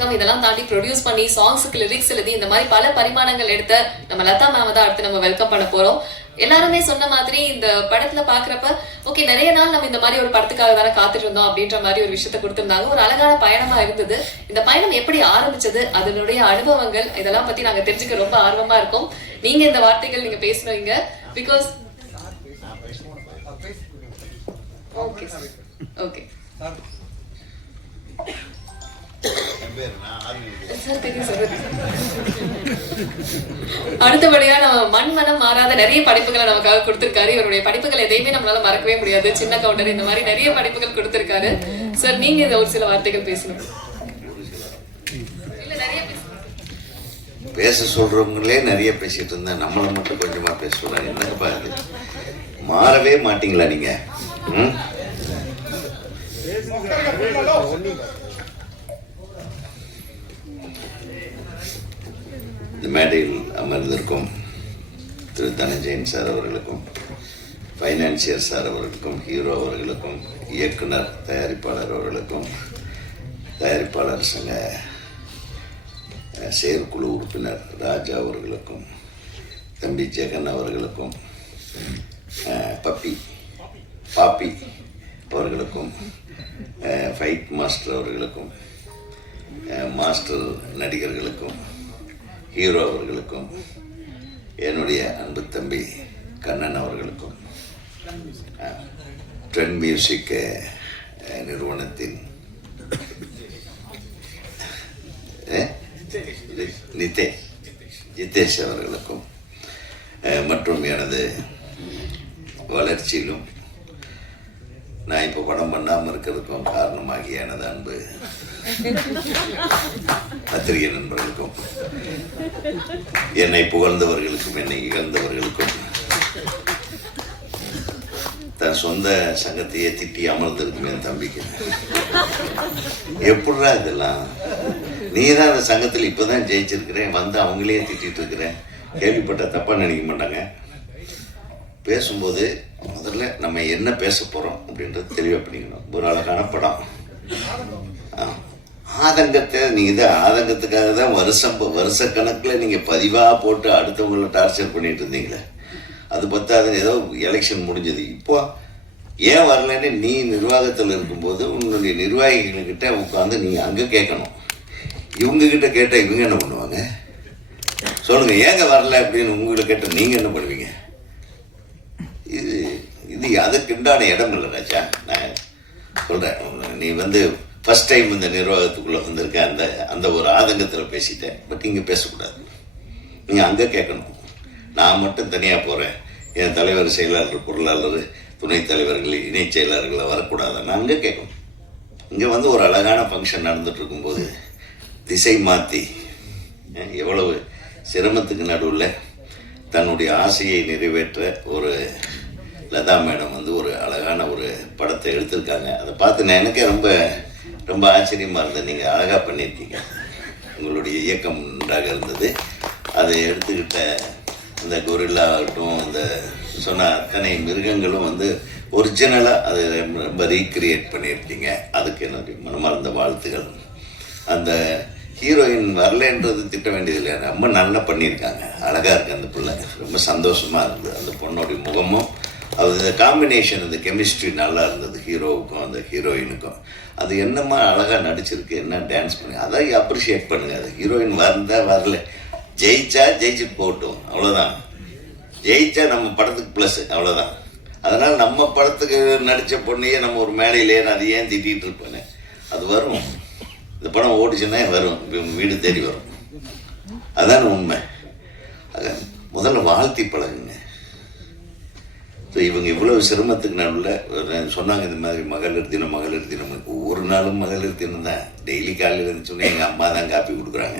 இயக்கம் இதெல்லாம் தாண்டி ப்ரொடியூஸ் பண்ணி சாங்ஸுக்கு லிரிக்ஸ் எழுதி இந்த மாதிரி பல பரிமாணங்கள் எடுத்த நம்ம லதா மேம் தான் அடுத்து நம்ம வெல்கம் பண்ண போறோம். எல்லாருமே சொன்ன மாதிரி இந்த படத்துல பாக்குறப்ப ஓகே நிறைய நாள் நம்ம இந்த மாதிரி ஒரு படத்துக்காக தானே காத்துட்டு இருந்தோம் அப்படின்ற மாதிரி ஒரு விஷயத்த கொடுத்திருந்தாங்க. ஒரு அழகான பயணமா இருந்தது. இந்த பயணம் எப்படி ஆரம்பிச்சது, அதனுடைய அனுபவங்கள் இதெல்லாம் பத்தி நாங்க தெரிஞ்சுக்க ரொம்ப ஆர்வமா இருக்கோம். நீங்க இந்த வார்த்தைகள் நீங்க பேசுறீங்க பிகாஸ் ஓகே ஓகே அடுத்தபடியா நம்ம மண்மனம் மாறாத நிறைய படைப்புகளை நமக்காக கொடுத்திருக்காரு. இவருடைய படைப்புகள் எதையுமே நம்மளால மறக்கவே முடியாது. சின்ன கவுண்டர் இந்த மாதிரி நிறைய படைப்புகள் கொடுத்திருக்காரு. சார் நீங்க இதை ஒரு சில வார்த்தைகள் பேசணும். பேச சொல்றவங்களே நிறைய பேசிட்டு இருந்தா நம்மளை மட்டும் கொஞ்சமா பேச சொல்றாங்க. என்னங்க பாருங்க, மாறவே மாட்டீங்களா நீங்க? இந்த மேடையில் அமர்ந்திருக்கும் திரு தனஞ்சயன் சார் அவர்களுக்கும், ஃபைனான்சியர் சார் அவர்களுக்கும், ஹீரோ அவர்களுக்கும், இயக்குனர் தயாரிப்பாளர் அவர்களுக்கும், தயாரிப்பாளர் சங்க செயற்குழு உறுப்பினர் ராஜா அவர்களுக்கும், தம்பி ஜெகன் அவர்களுக்கும், பாப்பி அவர்களுக்கும், ஃபைட் மாஸ்டர் அவர்களுக்கும், மாஸ்டர் நடிகர்களுக்கும், ஹீரோ அவர்களுக்கும், என்னுடைய அன்பு தம்பி கண்ணன் அவர்களுக்கும், ட்ரெண்ட் மியூசிக் நிறுவனத்தின் ஜிதேஷ் அவர்களுக்கும் மற்றும் எனது வளர்ச்சியிலும் நான் இப்போ படம் பண்ணாமல் இருக்கிறதுக்கும் காரணமாகிய எனது அன்பு பத்திரிகை நண்பர்களுக்கும், என்னை புகழ்ந்தவர்களுக்கும், என்னை இகழ்ந்தவர்களுக்கும், தன் சொந்த சங்கத்தையே திட்டி அமர்ந்திருக்கும் என் தம்பிக்கு, எப்படிரா இதெல்லாம்? நீ தான் அந்த சங்கத்தில் இப்போதான் ஜெயிச்சிருக்கிறேன், வந்து அவங்களே திட்டிட்டு இருக்கிறேன், கேள்விப்பட்ட தப்பா நினைக்க மாட்டாங்க. பேசும்போது முதல்ல நம்ம என்ன பேச போறோம் அப்படின்றது தெளிவாக பண்ணிக்கணும். ஒரு அழகான படம், ஆதங்கத்தை நீங்கள் இதை ஆதங்கத்துக்காக தான் வருஷ கணக்கில் நீங்கள் பதிவாக போட்டு அடுத்தவங்களை டார்ச்சர் பண்ணிட்டு இருந்தீங்களே, அது பத்தாது. ஏதோ எலெக்ஷன் முடிஞ்சது, இப்போ ஏன் வரலன்னு நீ நிர்வாகத்தில் இருக்கும்போது உன்னுடைய நிர்வாகிகள்கிட்ட உட்காந்து நீங்கள் அங்கே கேட்கணும். இவங்ககிட்ட கேட்டால் இவங்க என்ன பண்ணுவாங்க சொல்லுங்க, ஏங்க வரல அப்படின்னு உங்களை கேட்டால் நீங்கள் என்ன பண்ணுவீங்க? இது அதுக்கு உண்டான இடம் இல்லை ராஜா. நான் சொல்கிறேன், நீ வந்து ஃபர்ஸ்ட் டைம் இந்த நிர்வாகத்துக்குள்ளே வந்திருக்க, அந்த ஒரு ஆதங்கத்தில் பேசிட்டேன். பட் இங்கே பேசக்கூடாது, நீங்கள் அங்கே கேட்கணும். நான் மட்டும் தனியாக போகிறேன், என் தலைவர், செயலாளர், பொருளாளர், துணைத் தலைவர்கள், இணை செயலாளர்களை வரக்கூடாது, நான் அங்கே கேட்கணும். இங்கே வந்து ஒரு அழகான ஃபங்க்ஷன் நடந்துட்டு இருக்கும்போது திசை மாற்றி எவ்வளவு சிரமத்துக்கு நடுவில் தன்னுடைய ஆசையை நிறைவேற்ற ஒரு லதா மேடம் வந்து ஒரு அழகான ஒரு படத்தை எடுத்திருக்காங்க. அதை பார்த்து நான் எனக்கே ரொம்ப ரொம்ப ஆச்சரியமாக இருந்தது. நீங்கள் அழகாக பண்ணியிருக்கீங்க, உங்களுடைய இயக்கம் நன்றாக இருந்தது. அதை எடுத்துக்கிட்ட அந்த கொரில்லா ஆகட்டும், அந்த சொன்ன அத்தனை மிருகங்களும் வந்து ஒரிஜினலாக அதை ரொம்ப ரீக்ரியேட் பண்ணியிருக்கீங்க. அதுக்கு என்னுடைய மனமார்ந்த வாழ்த்துகள். அந்த ஹீரோயின் வரலன்றது திட்ட வேண்டியதில்லை, ரொம்ப நல்லா பண்ணியிருக்காங்க, அழகாக இருக்குது அந்த பிள்ளை, ரொம்ப சந்தோஷமாக இருந்தது. அந்த பொண்ணுடைய முகமும் அது இந்த காம்பினேஷன், இந்த கெமிஸ்ட்ரி நல்லா இருந்தது, ஹீரோவுக்கும் அந்த ஹீரோயினுக்கும். அது என்னம்மா அழகாக நடிச்சிருக்கு, என்ன டான்ஸ் பண்ணி, அதை அப்ரிஷியேட் பண்ணுங்க. அது ஹீரோயின் வரல, ஜெயிச்சுட்டு போகட்டும், அவ்வளோதான். ஜெயிச்சா நம்ம படத்துக்கு ப்ளஸ், அவ்வளோதான். அதனால் நம்ம படத்துக்கு நடித்த பொண்ணையே நம்ம ஒரு மேடையிலேயே அது ஏன் திட்டிகிட்டு இருப்பேன்னு, அது வரும். இந்த படம் ஓடிச்சுன்னா வரும், வீடு தேடி வரும். அதான உண்மை. முதல்ல வாழ்த்தி பழகுங்க. ஸோ இவங்க இவ்வளவு சிரமத்துக்கு நடுவில் சொன்னாங்க இந்த மாதிரி மகளிர் தினம். ஒவ்வொரு நாளும் மகளிர் தினம் தான். டெய்லி காலையில் இருந்துச்சுன்னா எங்கள் அம்மா தான் காப்பி கொடுக்குறாங்க,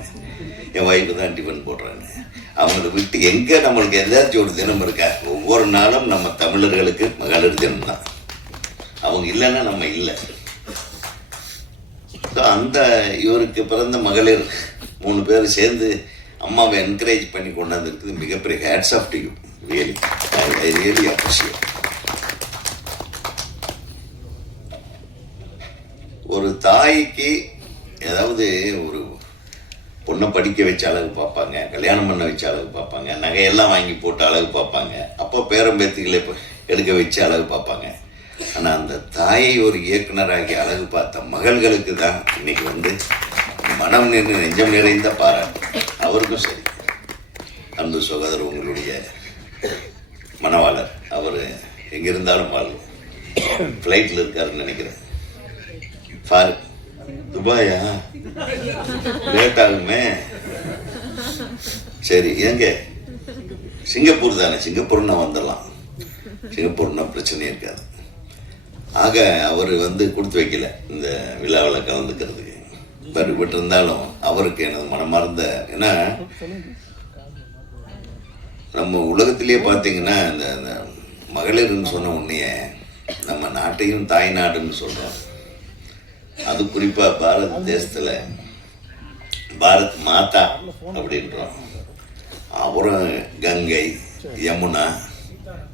என் ஒய்ஃபு தான் டிஃபன் போடுறாங்க. அவங்கள விட்டு எங்கே நம்மளுக்கு ஏதாச்சும் ஒரு தினம் இருக்கா? ஒவ்வொரு நாளும் நம்ம தமிழர்களுக்கு மகளிர் தினம் தான். அவங்க இல்லைன்னா நம்ம இல்லை. ஸோ அந்த இவருக்கு பிறந்த மகளிர் 3 பேர் சேர்ந்து அம்மாவை என்கரேஜ் பண்ணி கொண்டாந்துருக்குது மிகப்பெரிய hats off to you. Really I really appreciate. ஒரு தாய்க்கு ஏதாவது ஒரு பொண்ணை படிக்க வச்சு அழகு பார்ப்பாங்க, கல்யாணம் பண்ண வச்சு அழகு பார்ப்பாங்க, நகையெல்லாம் வாங்கி போட்டு அழகு பார்ப்பாங்க, அப்போ பேரம்பேத்திகளை எடுக்க வச்சு அழகு பார்ப்பாங்க. ஆனால் அந்த தாயை ஒரு இயக்குனராகி அழகு பார்த்த மகள்களுக்கு தான் இன்னைக்கு வந்து மனம் நின்று நெஞ்சம் நிறைந்த பாராட்டு. அவருக்கும் சரி, அன்பு சகோதரர் உங்களுடைய மணவாளர், அவர் எங்கிருந்தாலும் வாழ்வோம். ஃப்ளைட்டில் இருக்காருன்னு நினைக்கிறேன். துபாயா? லேட் ஆகுமே. சரி, எங்க சிங்கப்பூர் தானே, சிங்கப்பூர்னா வந்துடலாம், சிங்கப்பூர்னா பிரச்சனை இருக்காது. ஆக அவர் வந்து கொடுத்து வைக்கல இந்த விழாவில் கலந்துக்கிறதுக்கு. பட் இருந்தாலும் அவருக்கு எனது மனமார்ந்த, ஏன்னா நம்ம உலகத்திலேயே பார்த்தீங்கன்னா இந்த மகளிர்னு சொன்ன உன்னைய நம்ம நாட்டையும் தாய் நாடுன்னு சொல்கிறோம். அது குறிப்பாக பாரத தேசத்தில் பாரத் மாதா அப்படின்றோம். அப்புறம் கங்கை, யமுனா,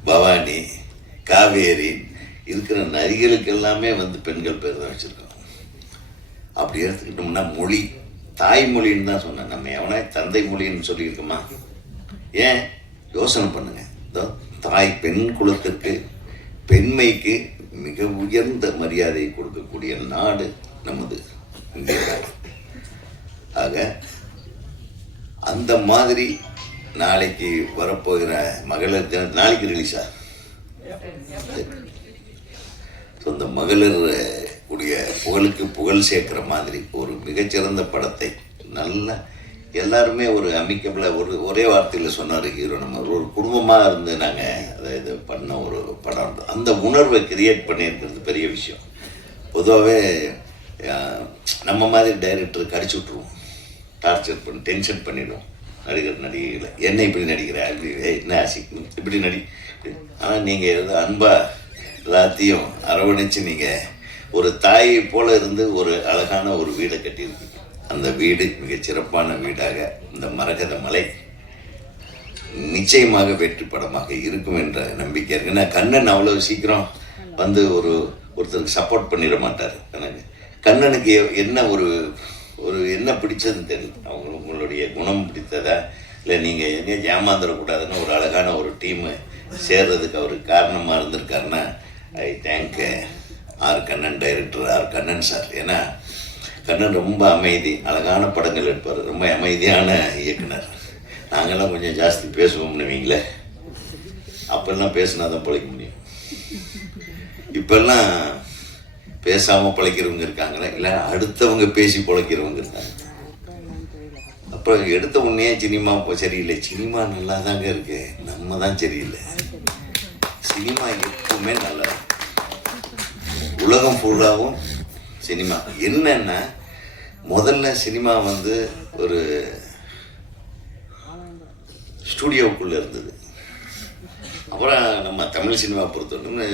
பவானி, காவேரி இருக்கிற நதிகளுக்கு எல்லாமே வந்து பெண்கள் பேர் தான் வச்சுருக்கோம். அப்படி எடுத்துக்கிட்டோம்னா மொழி, தாய்மொழின்னு தான் சொன்னேன். நம்ம எவனா தந்தை மொழின்னு சொல்லியிருக்கோமா? ஏன் யோசனை பண்ணுங்க. தாய் பெண் குலத்திற்கு, பெண்மைக்கு மிக உயர்ந்த மரியாதை கொடுக்கக்கூடிய நாடு நமது இந்திய நாடு. ஆக அந்த மாதிரி நாளைக்கு வரப்போகிற மகளிர் தின, நாளைக்கு ரிலீஸா? அந்த மகளிர் உடைய புகழுக்கு புகழ் சேர்க்கிற மாதிரி ஒரு மிகச்சிறந்த படத்தை நல்ல எல்லாருமே ஒரு அமிக்கபிளாக ஒரே வார்த்தையில் சொன்னார் ஹீரோ. நம்ம ஒரு குடும்பமாக இருந்து நாங்கள் அதை இது பண்ண ஒரு படம். அந்த உணர்வை கிரியேட் பண்ணியிருக்கிறது பெரிய விஷயம். பொதுவாகவே நம்ம மாதிரி டைரக்டர் கடிச்சு விட்ருவோம், டார்ச்சர் பண்ணி டென்ஷன் பண்ணிடுவோம் நடிகர் நடிகைகளை. என்ன இப்படி நடிக்கிற, என்ன ஆசிக்கும் இப்படி நடி. ஆனால் நீங்கள் எது அன்பாக எல்லாத்தையும் அரவணைச்சு நீங்கள் ஒரு தாயை போல இருந்து ஒரு அழகான ஒரு வீடை கட்டியிருக்கீங்க. அந்த வீடு மிகச் சிறப்பான வீடாக இந்த மரகத மலை நிச்சயமாக வெற்றி படமாக இருக்கும் என்ற நம்பிக்கை இருக்கு. ஏன்னா கண்ணன் அவ்வளவு சீக்கிரம் வந்து ஒருத்தருக்கு சப்போர்ட் பண்ணிட மாட்டார். எனக்கு கண்ணனுக்கு என்ன ஒரு என்ன பிடிச்சதுன்னு தெரியல. உங்களுடைய குணம் பிடித்ததா, இல்லை நீங்கள் எங்கேயும் ஏமாந்துடக்கூடாதுன்னு ஒரு அழகான ஒரு டீமு சேர்றதுக்கு அவருக்கு காரணமாக இருந்திருக்காருன்னா I thank R Kannan, director R Kannan sir. ஏன்னா கண்ணன் ரொம்ப அமைதி, அழகான படங்கள் எடுப்பார், ரொம்ப அமைதியான இயக்குனர். நாங்கள்லாம் கொஞ்சம் ஜாஸ்தி பேசுவோம்னு வைங்களே, அப்பெல்லாம் பேசினா தான் பிழைக்க முடியும். இப்பெல்லாம் பேசாமல் பிழைக்கிறவங்க இருக்காங்களே, இல்லை அடுத்தவங்க பேசி பிழைக்கிறவங்க இருக்காங்க. அப்புறம் எடுத்த உடனே சினிமா சரியில்லை, சினிமா நல்லா தாங்க இருக்கு, நம்ம தான் சரியில்லை. சினிமா எப்பவுமே நல்லா, உலகம் ஃபுல்லாகவும் சினிமா என்னன்னா, முதல்ல சினிமா வந்து ஒரு ஸ்டூடியோவுக்குள்ளே இருந்தது. அப்புறம் நம்ம தமிழ் சினிமா பொறுத்தவரைன்னு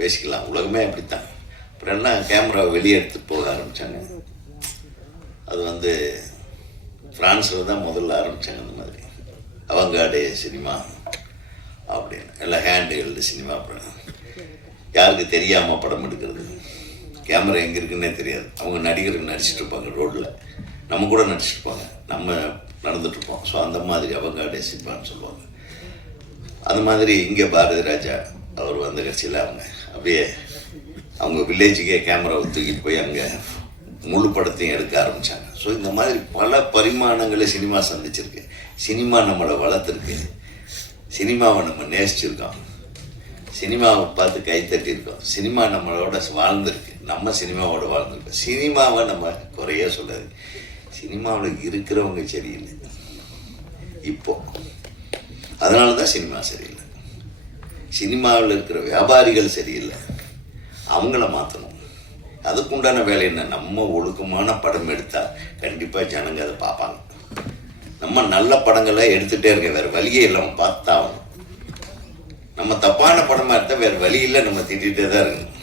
பேசிக்கலாம், உலகமே அப்படித்தான். அப்புறம் எல்லாம் கேமரா வெளியே எடுத்துகிட்டு போக ஆரம்பித்தாங்க. அது வந்து ஃப்ரான்ஸில் தான் முதல்ல ஆரம்பித்தாங்க. அந்த மாதிரி அவங்காடே சினிமா அப்படின்னு எல்லாம் ஹேண்ட் ஹெல்டு சினிமா. அப்புறம் யாருக்கு தெரியாமல் படம் எடுக்கிறது, கேமரா எங்கே இருக்குன்னே தெரியாது. அவங்க நடிகர்கள் நடிச்சிட்டு இருப்பாங்க, ரோட்டில் நம்ம கூட நடிச்சிட்டு இருப்பாங்க, நம்ம நடந்துட்டுருப்போம். ஸோ அந்த மாதிரி அவங்காடே சினிமான்னு சொல்லுவாங்க. அது மாதிரி இங்கே பாரதி ராஜா அவர் வந்த கட்சியில் அவங்க அப்படியே அவங்க வில்லேஜுக்கே கேமராவை தூக்கிட்டு போய் அங்கே முழு படத்தையும் எடுக்க ஆரம்பித்தாங்க. ஸோ இந்த மாதிரி பல பரிமாணங்களை சினிமா சந்திச்சிருக்கு. சினிமா நம்மளை வளர்த்துருக்கு, சினிமாவை நம்ம நேசிச்சிருக்கோம், சினிமாவை பார்த்து கைத்தட்டியிருக்கோம், சினிமா நம்மளோட வாழ்ந்துருக்கு, நம்ம சினிமாவோட வாழ்ந்துருக்கோம். சினிமாவை நம்ம குறைய சொல்லாது. சினிமாவில் இருக்கிறவங்க சரியில்லை இப்போ, அதனால தான் சினிமா சரியில்லை. சினிமாவில் இருக்கிற வியாபாரிகள் சரியில்லை, அவங்கள மாற்றணும். அதுக்குண்டான வேலை என்ன? நம்ம ஒழுக்கமான படம் எடுத்தால் கண்டிப்பாக ஜனங்க அதை பார்ப்பாங்க. நம்ம நல்ல படங்களை எடுத்துகிட்டே இருக்க, வேறு வழியே இல்லாமல் பார்த்தா ஆகணும். நம்ம தப்பான படமாக எடுத்தால் வேறு வழி இல்லை, நம்ம திட்டிகிட்டே தான் இருக்கணும்.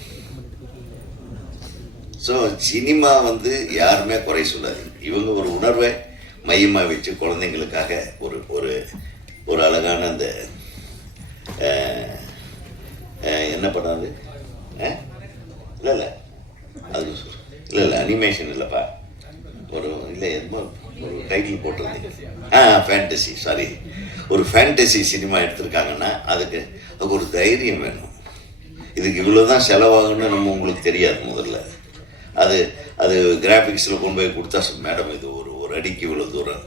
ஸோ சினிமா வந்து யாருமே குறை சொல்லாது. இவங்க ஒரு உணர்வை மையமாக வச்சு குழந்தைங்களுக்காக ஒரு ஒரு ஒரு அழகான அந்த என்ன படம் அது? இல்லை அது இல்லை அனிமேஷன் இல்லைப்பா, ஒரு இல்லை என்னமோ ஒரு டைட்டில் போட்டிருந்தீங்க. Fantasy, sorry. ஒரு ஃபேண்டசி சினிமா எடுத்திருக்காங்கன்னா அதுக்கு ஒரு தைரியம் வேணும். இதுக்கு இவ்வளோதான் செலவாகுன்னு நம்ம உங்களுக்கு தெரியாது முதல்ல. அது அது கிராஃபிக்ஸில் கொண்டு போய் கொடுத்தா, மேடம் இது ஒரு அடிக்கு இவ்வளோ தூரம்,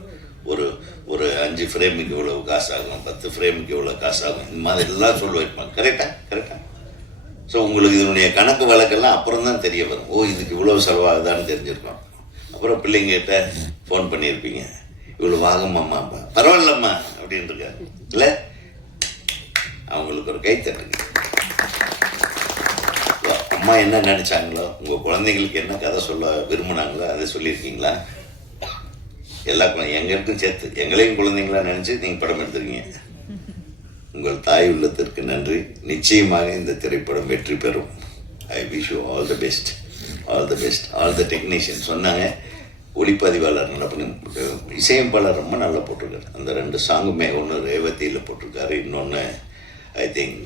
ஒரு 5 ஃப்ரேமுக்கு இவ்வளோ காசு ஆகும், 10 ஃப்ரேமுக்கு இவ்வளோ காசு ஆகும், இந்த மாதிரி எல்லாம் சொல்ல வைப்பாங்க. கரெக்டாக. ஸோ உங்களுக்கு இதனுடைய கணக்கு வழக்கெல்லாம் அப்புறம் தான் தெரிய வரும். ஓ, இதுக்கு இவ்வளோ செலவாகுதான்னு தெரிஞ்சிருக்கோம். அப்புறம் பிள்ளைங்கிட்ட ஃபோன் பண்ணியிருப்பீங்க, இவ்வளோ வாங்கம்மாம்மா, பரவாயில்லம்மா அப்படின்னு இருக்காரு இல்லை, அவங்களுக்கு ஒரு கை தட்டுங்க. அம்மா என்ன நினைச்சாங்களோ, உங்கள் குழந்தைங்களுக்கு என்ன கதை சொல்ல விரும்பினாங்களோ அதை சொல்லியிருக்கீங்களா? எல்லா எங்களுக்கும் சேர்த்து எங்களையும் குழந்தைங்களா நினச்சி நீங்கள் படம் எடுத்துருக்கீங்க. உங்கள் தாய் உள்ளத்திற்கு நன்றி. நிச்சயமாக இந்த திரைப்படம் வெற்றி பெறும். I wish you all the best, all the best. All the technician சொன்னாங்க, ஒளிப்பதிவாளர் நல்லா பண்ணி, இசையமைப்பாளர் ரொம்ப நல்லா போட்டிருக்காரு. அந்த 2 சாங்குமே, ஒன்று ரேவதியில் போட்டிருக்காரு, இன்னொன்று ஐ திங்க்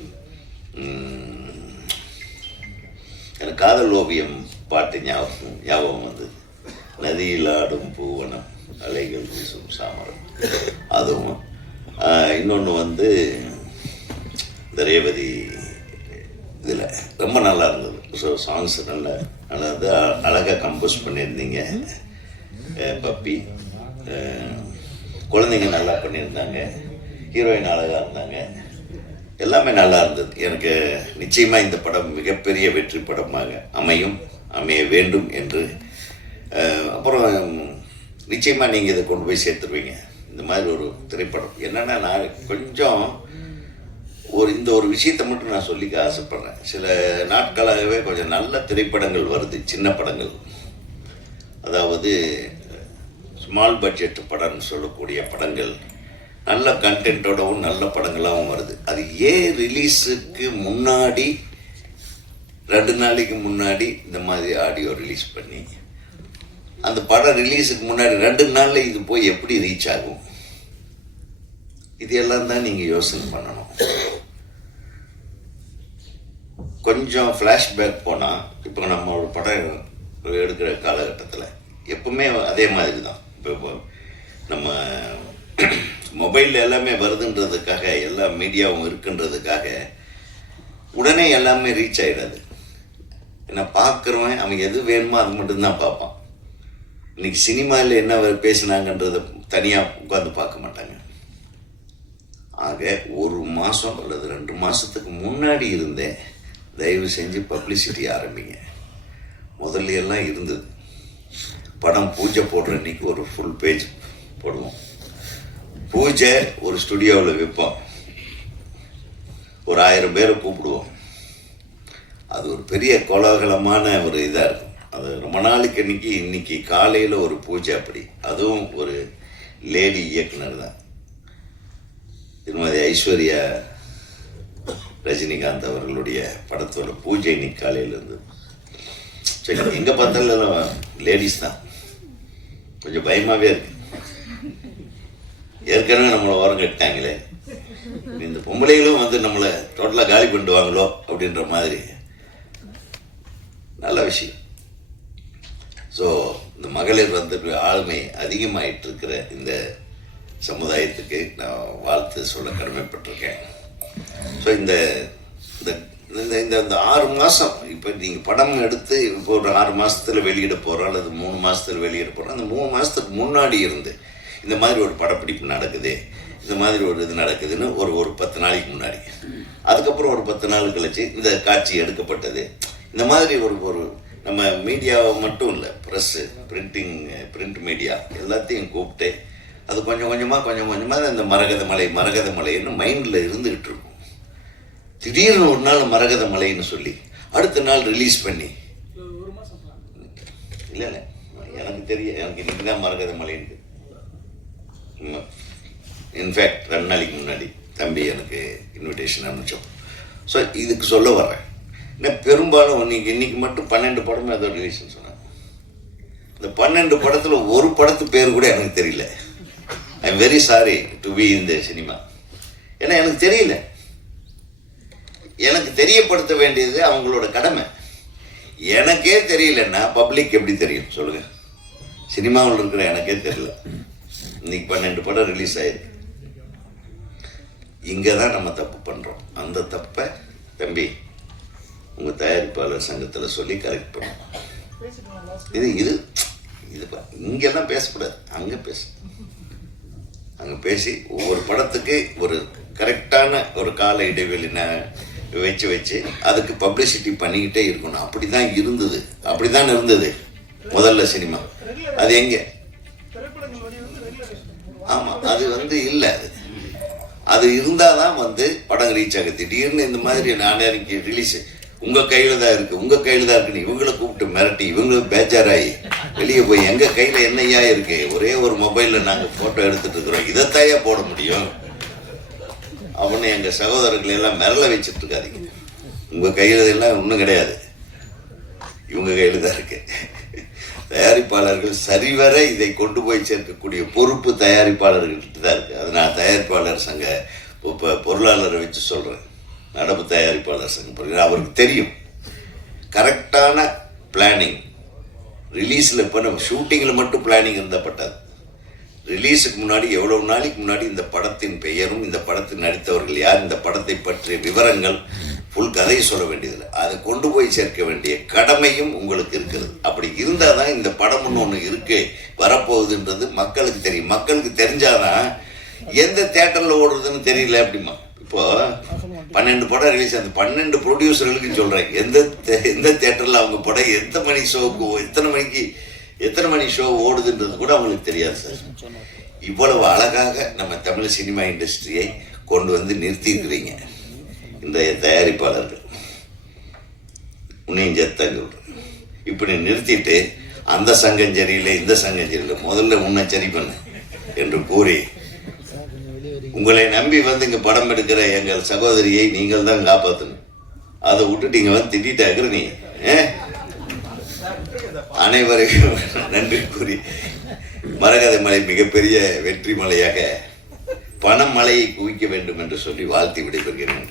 எனக்கு காதல் ஓவியம் பாட்டு ஞாபகம் வந்து, நதியில் ஆடும் பூவனம் அலைகள் வீசும் சாமரம், அதுவும். இன்னொன்று வந்து இந்த ரேவதி இதில் ரொம்ப நல்லா இருந்தது. ஸோ சாங்ஸ் நல்லா இருந்தது, அழகாக கம்போஸ் பண்ணியிருந்தீங்க. பப்பி குழந்தைங்க நல்லா பண்ணியிருந்தாங்க, ஹீரோயின் அழகாக இருந்தாங்க, எல்லாமே நல்லா இருந்தது. எனக்கு நிச்சயமாக இந்த படம் மிகப்பெரிய வெற்றி படமாக அமைய வேண்டும் என்று. அப்புறம் நிச்சயமாக நீங்கள் இதை கொண்டு போய் சேர்த்துருவீங்க. இந்த மாதிரி ஒரு திரைப்படம் என்னென்னா, நான் கொஞ்சம் இந்த ஒரு விஷயத்தை மட்டும் நான் சொல்லிக்க ஆசைப்பட்றேன். சில நாட்களாகவே கொஞ்சம் நல்ல திரைப்படங்கள் வருது, சின்ன படங்கள், அதாவது ஸ்மால் பட்ஜெட் படம்னு சொல்லக்கூடிய படங்கள், நல்ல கண்டென்ட்டோடவும் நல்ல படங்களாகவும் வருது. அது ஏன் ரிலீஸுக்கு முன்னாடி 2 நாளைக்கு முன்னாடி இந்த மாதிரி ஆடியோ ரிலீஸ் பண்ணி, அந்த படம் ரிலீஸுக்கு முன்னாடி 2 நாளில் இது போய் எப்படி ரீச் ஆகும்? இது எல்லாம் தான் நீங்கள் யோசனை பண்ணணும். கொஞ்சம் ஃப்ளாஷ்பேக் போனால், இப்போ நம்ம ஒரு படம் எடுக்கிற காலகட்டத்தில் எப்பவுமே அதே மாதிரி தான். இப்போ நம்ம மொபைலில் எல்லாமே வருதுன்றதுக்காக, எல்லா மீடியாவும் இருக்குன்றதுக்காக உடனே எல்லாமே ரீச் ஆகிடாது. ஏன்னா பார்க்குறவன் அவன் எது வேணுமோ அது மட்டும்தான் பார்ப்பான். இன்னைக்கு சினிமாவில் என்ன பேசினாங்கன்றதை தனியாக உட்காந்து பார்க்க மாட்டாங்க. ஆக 1 மாதம் அல்லது 2 மாதத்துக்கு முன்னாடி இருந்தே தயவு செஞ்சு பப்ளிசிட்டி ஆரம்பிங்க. முதல்ல எல்லாம் இருந்தது, படம் பூஜை போடுற அன்னைக்கு ஒரு ஃபுல் பேஜ் போடுவோம். பூஜை ஒரு ஸ்டுடியோவில் வைப்போம், ஒரு 1000 பேரை கூப்பிடுவோம். அது ஒரு பெரிய கோலாகலமான ஒரு இதாக இருக்கும். அது ரொம்ப நாளைக்கு இன்னைக்கு காலையில் ஒரு பூஜை, அப்படி அதுவும் ஒரு லேடி இயக்குனர் தான், திருமதி ஐஸ்வர்யா ரஜினிகாந்த் அவர்களுடைய படத்தோட பூஜை இன்னைக்கு காலையில் இருந்தது. சரி, எங்கே பார்த்தாலும் லேடிஸ் தான், கொஞ்சம் பயமாகவே இருக்கு. ஏற்கனவே நம்மளை ஓரம் கட்டாங்களே, இந்த பொம்பளைகளும் வந்து நம்மளை டோட்டலாக காலி பண்ணிடுவாங்களோ அப்படின்ற மாதிரி. நல்ல விஷயம். ஸோ இந்த மகளிர் வந்து ஆளுமை அதிகமாயிட்டு இருக்கிற இந்த சமுதாயத்துக்கு நான் வாழ்த்து சொல்ல கடமைப்பட்டிருக்கேன். ஸோ இந்த இந்த 6 மாதம், இப்போ நீங்கள் படம் எடுத்து இப்போ ஒரு 6 மாதத்தில் வெளியிட போகிறோம் அல்லது 3 மாதத்தில் வெளியிட போகிறோம். அந்த 3 மாதத்துக்கு முன்னாடி இருந்து இந்த மாதிரி ஒரு படப்பிடிப்பு நடக்குது, இந்த மாதிரி ஒரு இது நடக்குதுன்னு ஒரு 10 நாளைக்கு முன்னாடி, அதுக்கப்புறம் ஒரு 10 நாள் கழிச்சு இந்த காட்சி எடுக்கப்பட்டது, இந்த மாதிரி ஒரு நம்ம மீடியாவை மட்டும் இல்லை, ப்ரெஸ்ஸு, பிரிண்ட் மீடியா எல்லாத்தையும் கூப்பிட்டு அது கொஞ்சம் கொஞ்சமாக இந்த மரகத மலைன்னு மைண்டில் இருந்துகிட்டு இருக்கும். திடீர்னு ஒரு நாள் மரகத மலைன்னு சொல்லி அடுத்த நாள் ரிலீஸ் பண்ணி, இல்லை எனக்கு தெரியும், எனக்கு இன்னைக்கு தான் மரகத மலைன்னு. இன்ஃபேக்ட் 2 நாளைக்கு முன்னாடி தம்பி எனக்கு இன்விடேஷன் அனுப்பிச்சோம். ஸோ இதுக்கு சொல்ல வர்றேன், இன்னும் பெரும்பாலும் இன்னைக்கு மட்டும் 12 படமே ஏதோ ரிலீஸ்ன்னு சொன்னாங்க. இந்த 12 படத்தில் ஒரு படத்து பேர் கூட எனக்கு தெரியல. I am very sorry to be in the cinema. ஏன்னா எனக்கு தெரியல. எனக்கு தெரியப்படுத்த வேண்டியது அவங்களோட கடமை. எனக்கே தெரியலன்னா பப்ளிக் எப்படி தெரியும் சொல்லுங்க? சினிமாவில் இருக்கிற எனக்கே தெரியல. இன்னைக்கு 12 படம் ரிலீஸ் ஆயிருக்கு. இங்கே தான் நம்ம தப்பு பண்ணுறோம். அந்த தப்பை தம்பி உங்கள் தயாரிப்பாளர் சங்கத்தில் சொல்லி கரெக்ட் பண்ணணும். இது இது இது இங்கெல்லாம் பேசக்கூடாது, அங்கே பேசு. அங்கே பேசி ஒவ்வொரு படத்துக்கு ஒரு கரெக்டான ஒரு கால இடைவெளி வச்சு அதுக்கு பப்ளிசிட்டி பண்ணிக்கிட்டே இருக்கணும். அப்படி தான் இருந்தது, அப்படி தான் இருந்தது முதல்ல சினிமா. அது எங்கே? ஆமாம், அது இல்லை. அது இருந்தால் தான் படம் ரீச் ஆகுது. திடீர்னு இந்த மாதிரி நானே ரிலீஸ் உங்கள் கையில் தான் இருக்குது, உங்கள் கையில் தான் இருக்குன்னு இவங்களை கூப்பிட்டு மிரட்டி இவங்களுக்கு பேச்சாராகி வெளியே போய் எங்கள் கையில் என்னையா இருக்கு, ஒரே ஒரு மொபைலில் நாங்கள் ஃபோட்டோ எடுத்துகிட்டு இருக்கிறோம், இதைத்தாயா போட முடியும் அப்படின்னு எங்கள் சகோதரர்கள் எல்லாம் மிரள வச்சுட்டு இருக்காதீங்க. உங்கள் கையில் எல்லாம் ஒன்றும் கிடையாது, இவங்க கையில் தான் இருக்கு. தயாரிப்பாளர்கள் சரிவர இதை கொண்டு போய் சேர்க்கக்கூடிய பொறுப்பு தயாரிப்பாளர்கள்கிட்ட தான் இருக்குது. அது நான் தயாரிப்பாளர் சங்க இப்போ பொருளாளரை வச்சு சொல்கிறேன். நடப்பு தயாரிப்பாளர் சங்கம் அவருக்கு தெரியும் கரெக்டான பிளானிங். ரிலீஸில் இப்போ நம்ம ஷூட்டிங்கில் மட்டும் பிளானிங் இருந்தால் பட்டாது. ரிலீஸுக்கு முன்னாடி எவ்வளவு நாளைக்கு முன்னாடி இந்த படத்தின் பெயரும் இந்த படத்தில் நடித்தவர்கள் யார், இந்த படத்தை பற்றிய விவரங்கள், ஃபுல் கதையை சொல்ல வேண்டியதில்லை, அதை கொண்டு போய் சேர்க்க வேண்டிய கடமையும் உங்களுக்கு இருக்கிறது. அப்படி இருந்தால் தான் இந்த படம்னு ஒன்று இருக்கு வரப்போகுதுன்றது மக்களுக்கு தெரியும். மக்களுக்கு தெரிஞ்சாதான் எந்த தேட்டரில் ஓடுறதுன்னு தெரியல. அப்படிமா இப்போ 12 படம் ரிலீஸ், அந்த 12 ப்ரொடியூசர்களுக்கு சொல்கிறேன், எந்த தேட்டரில் அவங்க படம் எந்த மணி ஷோவுக்கு எத்தனை மணி ஷோ ஓடுதுன்றது கூட அவங்களுக்கு தெரியாது சார். இவ்வளவு அழகாக நம்ம தமிழ் சினிமா இண்டஸ்ட்ரியை கொண்டு நிறுத்தியிருக்கிறீங்க இந்த தயாரிப்பாளர்கள். உன்னையும் சேர்த்தான் சொல்கிறேன். இப்படி நிறுத்திட்டு அந்த சங்கம் சரியில்லை இந்த சங்கம் சரியில்லை, முதல்ல உன்னை சரி பண்ணு என்று கூறி உங்களை நம்பி இங்கே படம் எடுக்கிற எங்கள் சகோதரியை நீங்கள் தான் காப்பாற்றணும். அதை விட்டுட்டு இங்கே திட்டாக்குற நீ. அனைவரையும் நன்றி கூறி மரகத மலை மிகப்பெரிய வெற்றி மலையாக பணமழையை குவிக்க வேண்டும் என்று சொல்லி வாழ்த்தி விடைபெறுகிறேன்.